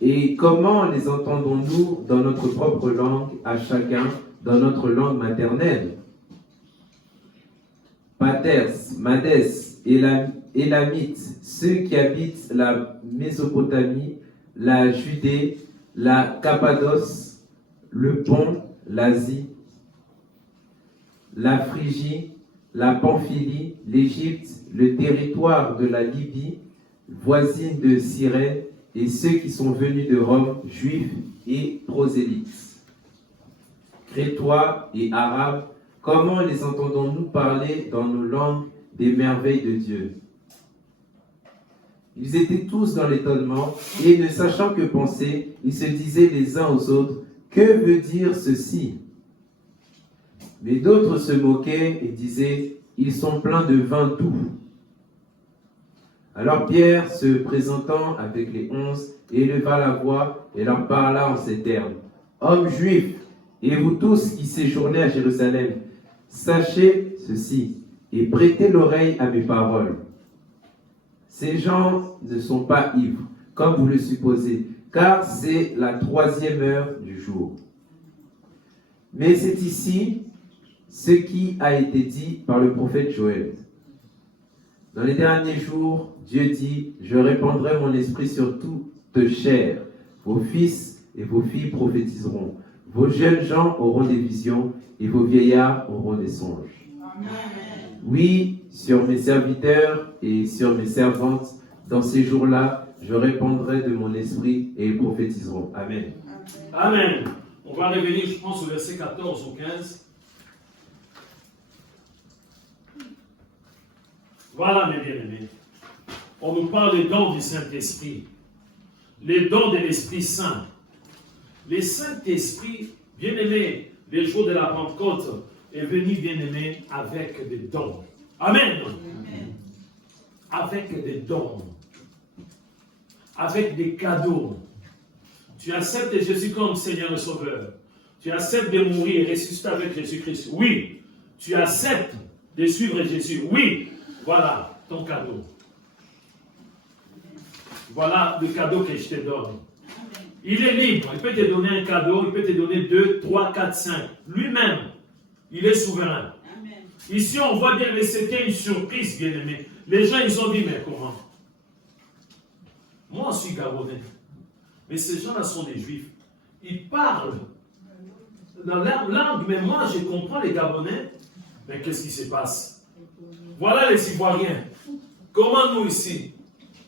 Et comment les entendons-nous dans notre propre langue, à chacun, dans notre langue maternelle? Paters, Madès, Élamites, ceux qui habitent la Mésopotamie, la Judée, la Cappadoce, le Pont, l'Asie, la Phrygie, la Pamphylie, l'Égypte, le territoire de la Libye, voisine de Cyrène, et ceux qui sont venus de Rome, juifs et prosélytes. Crétois et arabes, comment les entendons-nous parler dans nos langues des merveilles de Dieu? Ils étaient tous dans l'étonnement, et ne sachant que penser, ils se disaient les uns aux autres, « Que veut dire ceci ?» Mais d'autres se moquaient et disaient, « Ils sont pleins de vin doux. » Alors Pierre, se présentant avec les 11, éleva la voix et leur parla en ces termes. « Hommes juifs, et vous tous qui séjournez à Jérusalem, sachez ceci, et prêtez l'oreille à mes paroles. Ces gens ne sont pas ivres, comme vous le supposez, car c'est la 3e heure du jour. Mais c'est ici ce qui a été dit par le prophète Joël. Dans les derniers jours, Dieu dit, « Je répandrai mon esprit sur toute chair. Vos fils et vos filles prophétiseront. Vos jeunes gens auront des visions et vos vieillards auront des songes. » Oui, sur mes serviteurs et sur mes servantes, dans ces jours-là, je répandrai de mon esprit et ils prophétiseront. Amen. Amen. On va revenir, je pense, au verset 14 ou 15. Voilà, mes bien-aimés. On nous parle des dons du Saint-Esprit. Les dons de l'Esprit Saint. Le Saint-Esprit, bien-aimé, les jours de la Pentecôte, est venu, bien-aimé, avec des dons. Amen. Amen. Avec des dons. Avec des cadeaux. Tu acceptes Jésus comme Seigneur et Sauveur. Tu acceptes de mourir et ressusciter avec Jésus-Christ. Oui. Tu acceptes de suivre Jésus. Oui. Voilà ton cadeau. Voilà le cadeau que je te donne. Il est libre. Il peut te donner un cadeau. Il peut te donner 2, 3, 4, 5. Lui-même, il est souverain. Amen. Ici, on voit bien, mais c'était une surprise, bien-aimé. Les gens, ils ont dit, mais comment? Moi, je suis Gabonais. Mais ces gens-là sont des Juifs. Ils parlent dans leur langue, mais moi, je comprends les Gabonais. Mais qu'est-ce qui se passe? Voilà les Ivoiriens. Comment nous ici?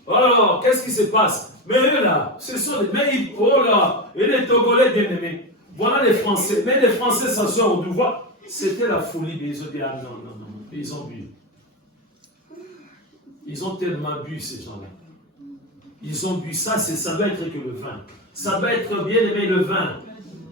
Alors, qu'est-ce qui se passe? Mais eux là, ce sont des... Mais, oh là, et les Togolais bien-aimés. Voilà les Français. Mais les Français s'assoient au pouvoir. C'était la folie. Ils ont dit, ah non. Ils ont bu. Ils ont tellement bu, ces gens-là. Ils ont bu ça, ça doit être que le vin. Ça doit être bien aimé le vin.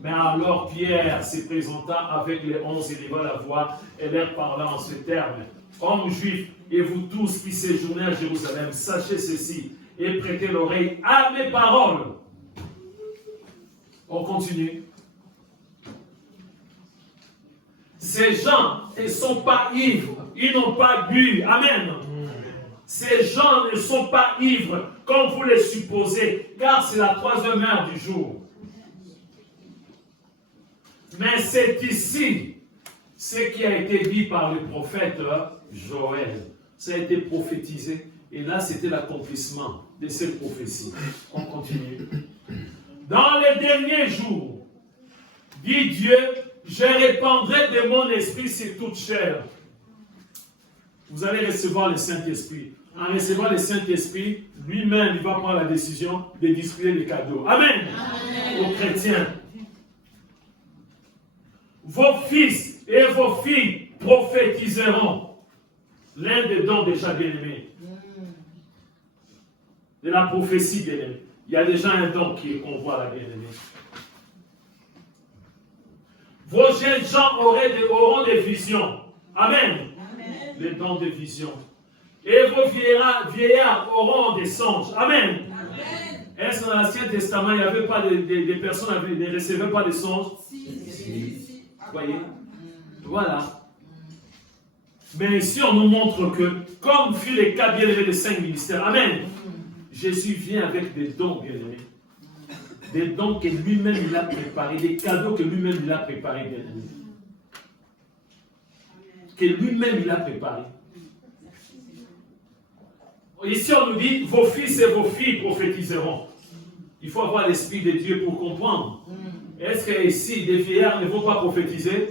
Mais alors Pierre se présenta avec les 11 et les va la voix et leur parla en ces termes. Hommes juifs, et vous tous qui séjournez à Jérusalem, sachez ceci et prêtez l'oreille à mes paroles. On continue. Ces gens ne sont pas ivres, ils n'ont pas bu. Amen. Ces gens ne sont pas ivres, comme vous les supposez, car c'est la 3e heure du jour. Mais c'est ici ce qui a été dit par le prophète Joël. Ça a été prophétisé, et là c'était l'accomplissement de cette prophétie. On continue. Dans les derniers jours, dit Dieu, je répandrai de mon esprit sur toute chair. Vous allez recevoir le Saint-Esprit. En recevant le Saint-Esprit, lui-même, il va prendre la décision de distribuer les cadeaux. Amen. Amen. Aux chrétiens. Vos fils et vos filles prophétiseront. L'un des dons déjà bien-aimés. De la prophétie bien-aimée. Il y a déjà un don qu'on voit là, bien-aimé. Vos jeunes gens auront des visions. Amen. Amen. Les dons de vision. Et vos vieillards auront des songes. Amen. Amen. Est-ce que dans l'Ancien Testament, il n'y avait pas des personnes qui ne recevaient pas de songes? Si. Vous voyez? Voilà. Mais ici, on nous montre que, comme fut les cas bien-aimés des 5 ministères, Amen. Jésus vient avec des dons bien-aimés. Des dons que lui-même il a préparés, des cadeaux que lui-même il a préparés, bien-aimés. Que lui-même il a préparés. Ici, on nous dit, vos fils et vos filles prophétiseront. Il faut avoir l'Esprit de Dieu pour comprendre. Est-ce que ici, des vieillards ne vont pas prophétiser?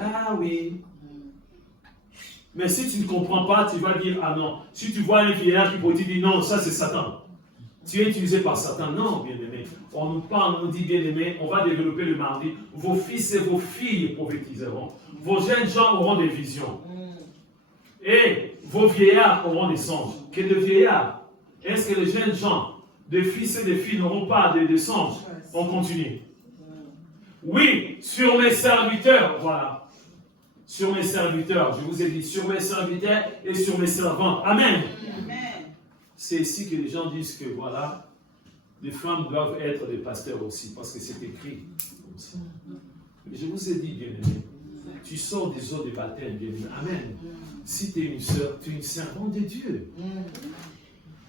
Ah oui. Mais si tu ne comprends pas, tu vas dire, ah non. Si tu vois un vieillard qui prophétise, dis non, ça c'est Satan. Tu es utilisé par Satan. Non, bien-aimé. On nous parle, on nous dit, bien-aimé, on va développer le mardi. Vos fils et vos filles prophétiseront. Vos jeunes gens auront des visions. Et vos vieillards auront des songes. Que de vieillards? Est-ce que les jeunes gens, des fils et des filles, n'auront pas de songes? On continue. Oui, sur mes serviteurs, voilà. Sur mes serviteurs, je vous ai dit, sur mes serviteurs et sur mes servantes. Amen. Amen. C'est ici que les gens disent que, voilà, les femmes doivent être des pasteurs aussi, parce que c'est écrit comme ça. Mais je vous ai dit, bien-aimé, tu sors des eaux de baptême, bien-aimé. Amen. Si tu es une sœur, tu es une servante de Dieu.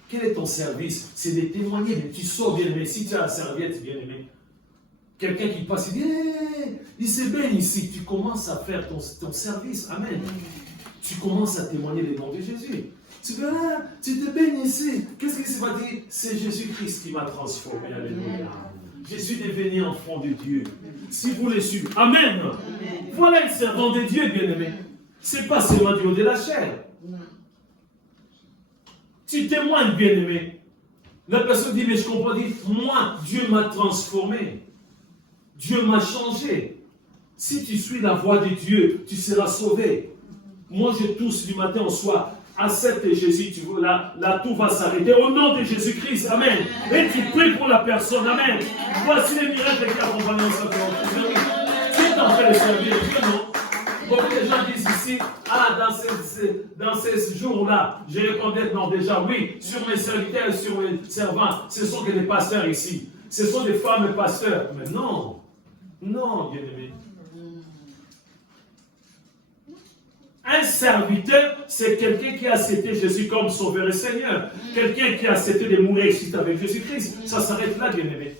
Quel est ton service? C'est de témoigner, mais tu sors, bien-aimé. Si tu as la serviette, bien-aimé, Quelqu'un qui passe, il dit, hey, il s'est béni ici. Tu commences à faire ton service. Amen. Tu commences à témoigner les noms de Jésus. Tu dis, ah, tu te baignes ici. Qu'est-ce qui s'est passé? C'est Jésus-Christ qui m'a transformé. Alléluia. Je suis devenu enfant de Dieu. Si vous le suivez. Amen. Voilà le servant de Dieu, bien-aimé. Ce n'est pas seulement du haut de la chair. Tu témoignes, bien-aimé. La personne dit, mais je comprends, dit, moi, Dieu m'a transformé. Dieu m'a changé. Si tu suis la voie de Dieu, tu seras sauvé. Moi, je tousse du matin au soir. Accepte Jésus, tu vois, là, tout va s'arrêter. Au nom de Jésus-Christ, amen. Et tu pries pour la personne, amen. Voici les miracles qui accompagnent notre Seigneur. Tu es en train de servir Dieu, non? Beaucoup de gens disent ici, ah, dans ces jours-là, je répondais, non, déjà, oui, sur mes serviteurs, sur mes servants, ce sont que des pasteurs ici. Ce sont des femmes pasteurs. Mais non, non, bien-aimé. Un serviteur, c'est quelqu'un qui a accepté Jésus comme sauveur et Seigneur. Quelqu'un qui a accepté de mourir ici avec Jésus-Christ. Ça s'arrête là, bien-aimé.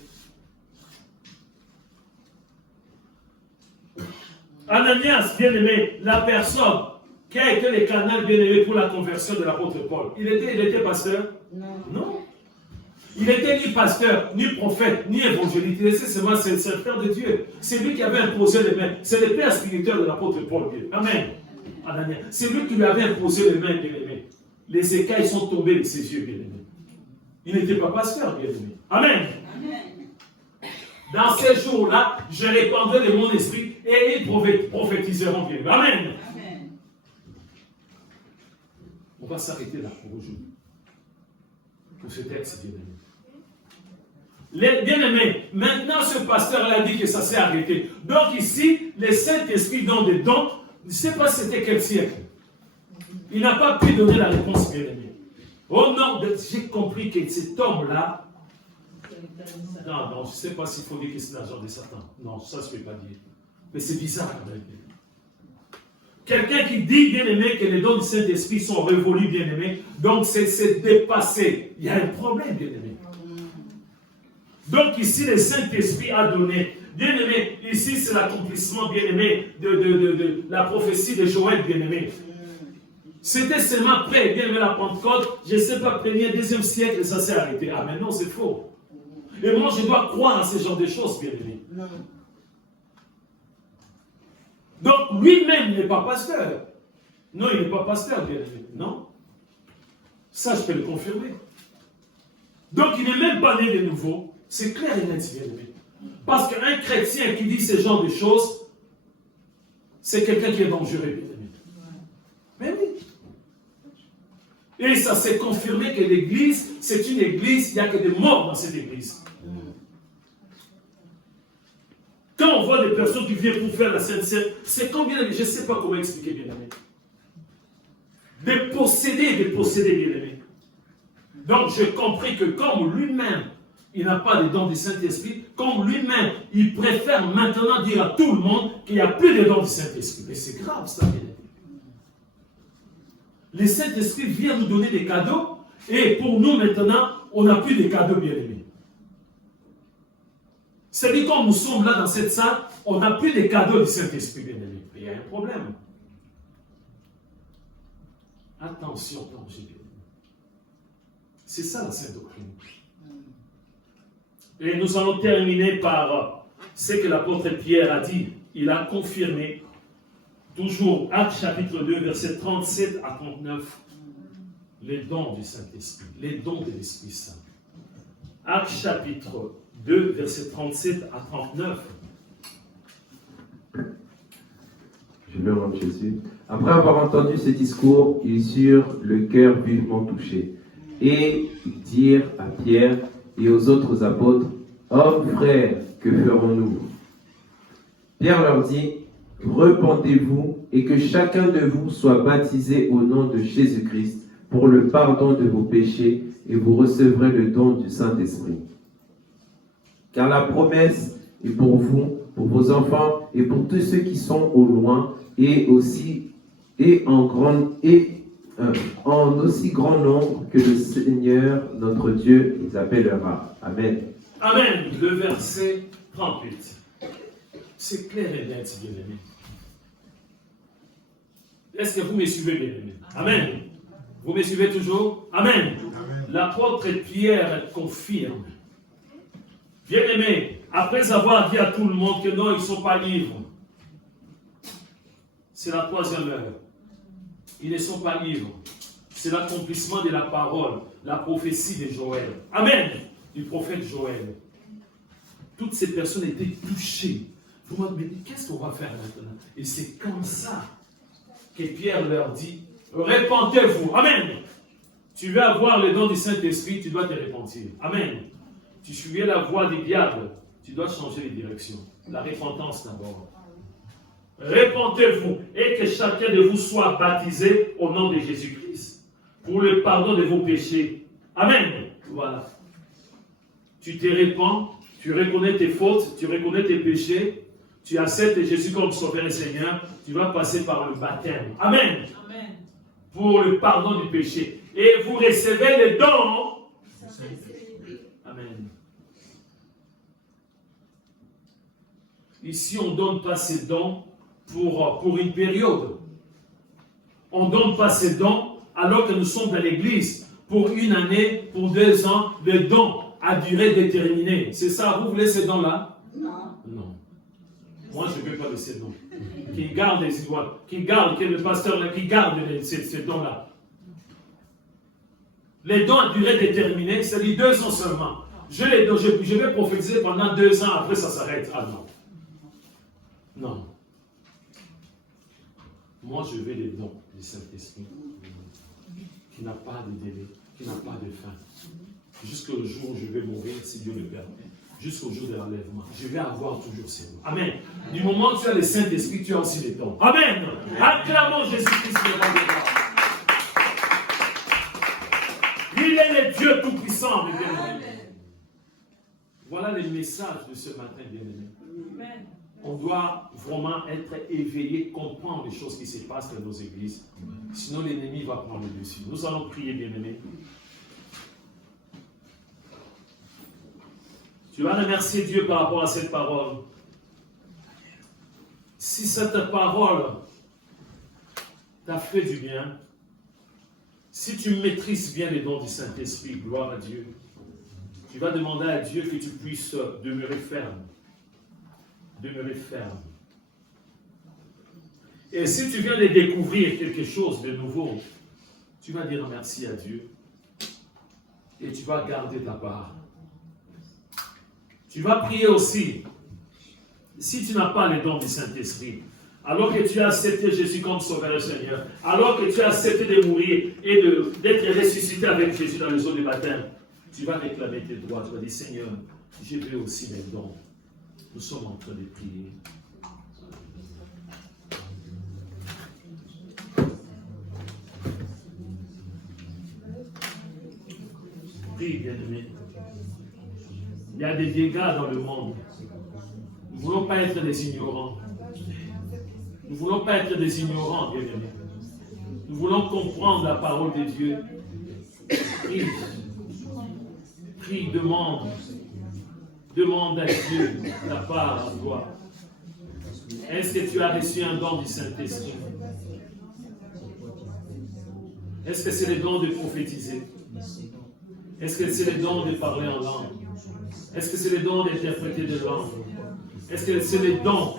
Ananias, bien-aimé, la personne qui a été le canal bien-aimé pour la conversion de l'apôtre Paul. Il était pasteur? Non. Il n'était ni pasteur, ni prophète, ni évangéliste. Il était seulement le serviteur de Dieu. C'est lui qui avait imposé les mains. C'est le père spirituel de l'apôtre Paul. Amen. Ananias. C'est lui qui lui avait imposé les mains, bien-aimé. Les écailles sont tombées de ses yeux, bien-aimé. Il n'était pas pasteur, bien-aimé. Amen. Dans ces jours-là, je répandrai de mon esprit et ils prophétiseront, bien-aimé. Amen. On va s'arrêter là pour aujourd'hui. Pour ce texte, bien-aimé. Bien-aimé, maintenant ce pasteur a dit que ça s'est arrêté. Donc ici, le Saint-Esprit donne des dons. Je ne sais pas c'était quel siècle. Il n'a pas pu donner la réponse, bien-aimé. Oh non, j'ai compris que cet homme-là, non, je ne sais pas s'il faut dire que c'est l'argent de Satan. Non, ça je ne peux pas dire. Mais c'est bizarre quand même. Quelqu'un qui dit, bien-aimé, que les dons du Saint-Esprit sont révolus, bien-aimé, donc c'est dépassé. Il y a un problème, bien-aimé. Donc ici, le Saint-Esprit a donné. Bien-aimé, ici c'est l'accomplissement, bien-aimé, de la prophétie de Joël, bien-aimé. C'était seulement après, bien-aimé, la Pentecôte, je ne sais pas, 1er, 2e siècle, ça s'est arrêté. Ah, mais non, c'est faux. Et moi, je dois croire à ce genre de choses, bien-aimé. Donc, lui-même n'est pas pasteur. Non, il n'est pas pasteur, bien-aimé. Non. Ça, je peux le confirmer. Donc, il n'est même pas né de nouveau. C'est clair et net, bien-aimé. Parce qu'un chrétien qui dit ce genre de choses, c'est quelqu'un qui est dangereux, bien-aimé. Mais oui. Et ça s'est confirmé que l'église, c'est une église, il n'y a que des morts dans cette église. Quand on voit des personnes qui viennent pour faire la Sainte Seine, c'est combien, je ne sais pas comment expliquer, bien-aimé. Des possédés, bien-aimé. Donc j'ai compris que comme lui-même, il n'a pas de dons du Saint-Esprit, comme lui-même, il préfère maintenant dire à tout le monde qu'il n'y a plus de dons du Saint-Esprit. Mais c'est grave, ça, bien-aimé. Le Saint-Esprit vient nous donner des cadeaux, et pour nous maintenant, on n'a plus de cadeaux, bien-aimés. C'est-à-dire, quand nous sommes là dans cette salle, on n'a plus de cadeaux du Saint-Esprit, bien-aimé. Il y a un problème. Attention, danger, bien-aimé. C'est ça la Sainte Doctrine. Et nous allons terminer par ce que l'apôtre Pierre a dit. Il a confirmé, toujours Actes chapitre 2, versets 37 à 39, les dons du Saint-Esprit, les dons de l'Esprit Saint. Actes chapitre 2, versets 37 à 39. Je le rends Jésus. Après avoir entendu ce discours, ils eurent le cœur vivement touché. Et ils dirent à Pierre et aux autres apôtres, « Hommes, frères, que ferons-nous » Pierre leur dit, « Repentez-vous et que chacun de vous soit baptisé au nom de Jésus-Christ pour le pardon de vos péchés et vous recevrez le don du Saint-Esprit. Car la promesse est pour vous, pour vos enfants et pour tous ceux qui sont au loin et en aussi grand nombre que le Seigneur, notre Dieu, les appellera. » Amen. Amen. Le verset 38. C'est clair et net, bien-aimé. Est-ce que vous me suivez, bien-aimé? Amen. Vous me suivez toujours? Amen. L'apôtre Pierre confirme. Bien-aimé, après avoir dit à tout le monde que non, ils ne sont pas libres, c'est la troisième heure. Ils ne sont pas libres. C'est l'accomplissement de la parole, la prophétie de Joël. Amen. Du prophète Joël. Toutes ces personnes étaient touchées. Vous me dites, qu'est-ce qu'on va faire maintenant? Et c'est comme ça que Pierre leur dit, répentez-vous. Amen. Tu veux avoir le don du Saint-Esprit, tu dois te repentir. Amen. Tu suivais la voie du diable, tu dois changer de direction. La repentance d'abord. Répentez-vous et que chacun de vous soit baptisé au nom de Jésus-Christ pour le pardon de vos péchés. Amen. Voilà. Tu te répands, tu reconnais tes fautes, tu reconnais tes péchés, tu acceptes Jésus comme Sauveur et Seigneur, tu vas passer par le baptême. Amen. Amen. Pour le pardon du péché. Et vous recevez les dons. Amen. Ici, on ne donne pas ces dons pour une période. On ne donne pas ces dons alors que nous sommes dans l'église pour une année, pour 2 ans, des dons à durée déterminée. C'est ça, vous voulez ces dons-là? Non. Non. Moi, je ne veux pas de ces dons. Qui garde les idoles, qui garde, que le pasteur là, qui garde ces dons-là. Les dons à durée déterminée, c'est-à-dire 2 ans seulement. Je vais prophétiser pendant 2 ans, après ça s'arrête. Ah non. Non. Moi, je veux les dons du Saint-Esprit qui n'a pas de délai, qui n'a pas de fin. Jusqu'au jour où je vais mourir, si Dieu le permet. Jusqu'au jour de l'enlèvement. Je vais avoir toujours ces dons. Amen. Du moment où tu as le Saint-Esprit, tu as aussi les dons. Amen. Acclamons Jésus-Christ le roi des rois. Il est le Dieu tout-puissant, mes bien-aimés. Voilà le message de ce matin, bien-aimés. On doit vraiment être éveillé, comprendre les choses qui se passent dans nos églises. Sinon, l'ennemi va prendre le dessus. Nous allons prier, bien-aimés. Tu vas remercier Dieu par rapport à cette parole. Si cette parole t'a fait du bien, si tu maîtrises bien les dons du Saint-Esprit, gloire à Dieu, tu vas demander à Dieu que tu puisses demeurer ferme. Demeurer ferme. Et si tu viens de découvrir quelque chose de nouveau, tu vas dire merci à Dieu et tu vas garder ta part. Tu vas prier aussi. Si tu n'as pas les dons du Saint-Esprit, alors que tu as accepté Jésus comme Sauveur et Seigneur, alors que tu as accepté de mourir et d'être ressuscité avec Jésus dans les eaux du baptême, tu vas réclamer tes droits. Tu vas dire, Seigneur, je veux aussi mes dons. Nous sommes en train de prier. Prie, bien-aimé. Il y a des dégâts dans le monde. Nous ne voulons pas être des ignorants. Nous ne voulons pas être des ignorants, bien-aimés. Nous voulons comprendre la parole de Dieu. Prie. Prie, demande. Demande à Dieu la part à toi. Est-ce que tu as reçu un don du Saint-Esprit? Est-ce que c'est le don de prophétiser? Est-ce que c'est le don de parler en langue? Est-ce que c'est le don d'interpréter des langues? Est-ce que c'est le don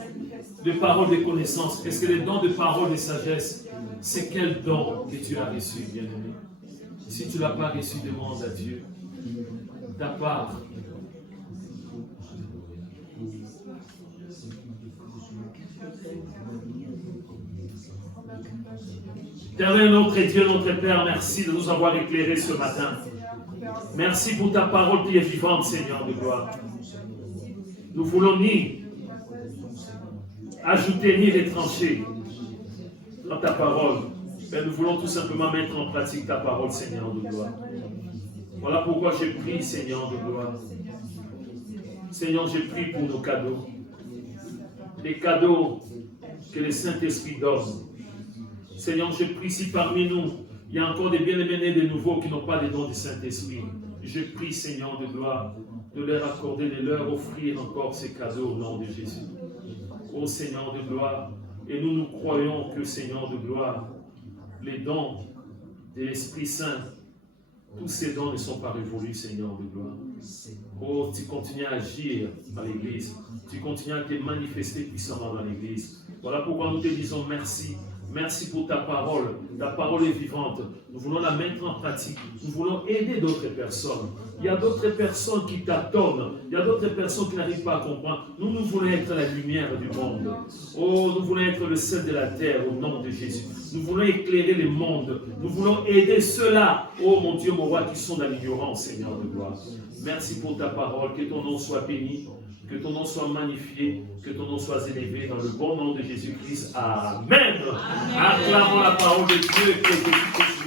de parole de connaissance? Est-ce que le don de parole de sagesse? C'est quel don que tu as reçu, bien-aimé? Si tu ne l'as pas reçu, demande à Dieu ta part. Éternel, notre Dieu, notre Père, merci de nous avoir éclairés ce matin. Merci pour ta parole qui est vivante, Seigneur de gloire. Nous voulons ni ajouter ni retrancher dans ta parole, mais nous voulons tout simplement mettre en pratique ta parole, Seigneur de gloire. Voilà pourquoi je prie, Seigneur de gloire. Seigneur, je prie pour nos cadeaux. Les cadeaux que le Saint-Esprit donne. Seigneur, je prie si parmi nous, il y a encore des bien-aimés nés de nouveau qui n'ont pas les dons du Saint-Esprit. Je prie, Seigneur de gloire, de leur accorder, de leur offrir encore ces cadeaux au nom de Jésus. Ô Seigneur de gloire, et nous croyons que Seigneur de gloire, les dons de l'Esprit Saint, tous ces dons ne sont pas révolus, Seigneur de gloire. Oh, tu continues à agir dans l'Église. Tu continues à te manifester puissamment dans l'Église. Voilà pourquoi nous te disons merci. Merci pour ta parole. Ta parole est vivante. Nous voulons la mettre en pratique. Nous voulons aider d'autres personnes. Il y a d'autres personnes qui t'attendent. Il y a d'autres personnes qui n'arrivent pas à comprendre. Nous voulons être la lumière du monde. Oh, nous voulons être le sel de la terre au nom de Jésus. Nous voulons éclairer le monde. Nous voulons aider ceux-là, oh mon Dieu, mon roi, qui sont dans l'ignorance, Seigneur de gloire. Merci pour ta parole. Que ton nom soit béni. Que ton nom soit magnifié, que ton nom soit élevé dans le bon nom de Jésus-Christ. Amen. Acclamons la parole de Dieu qui est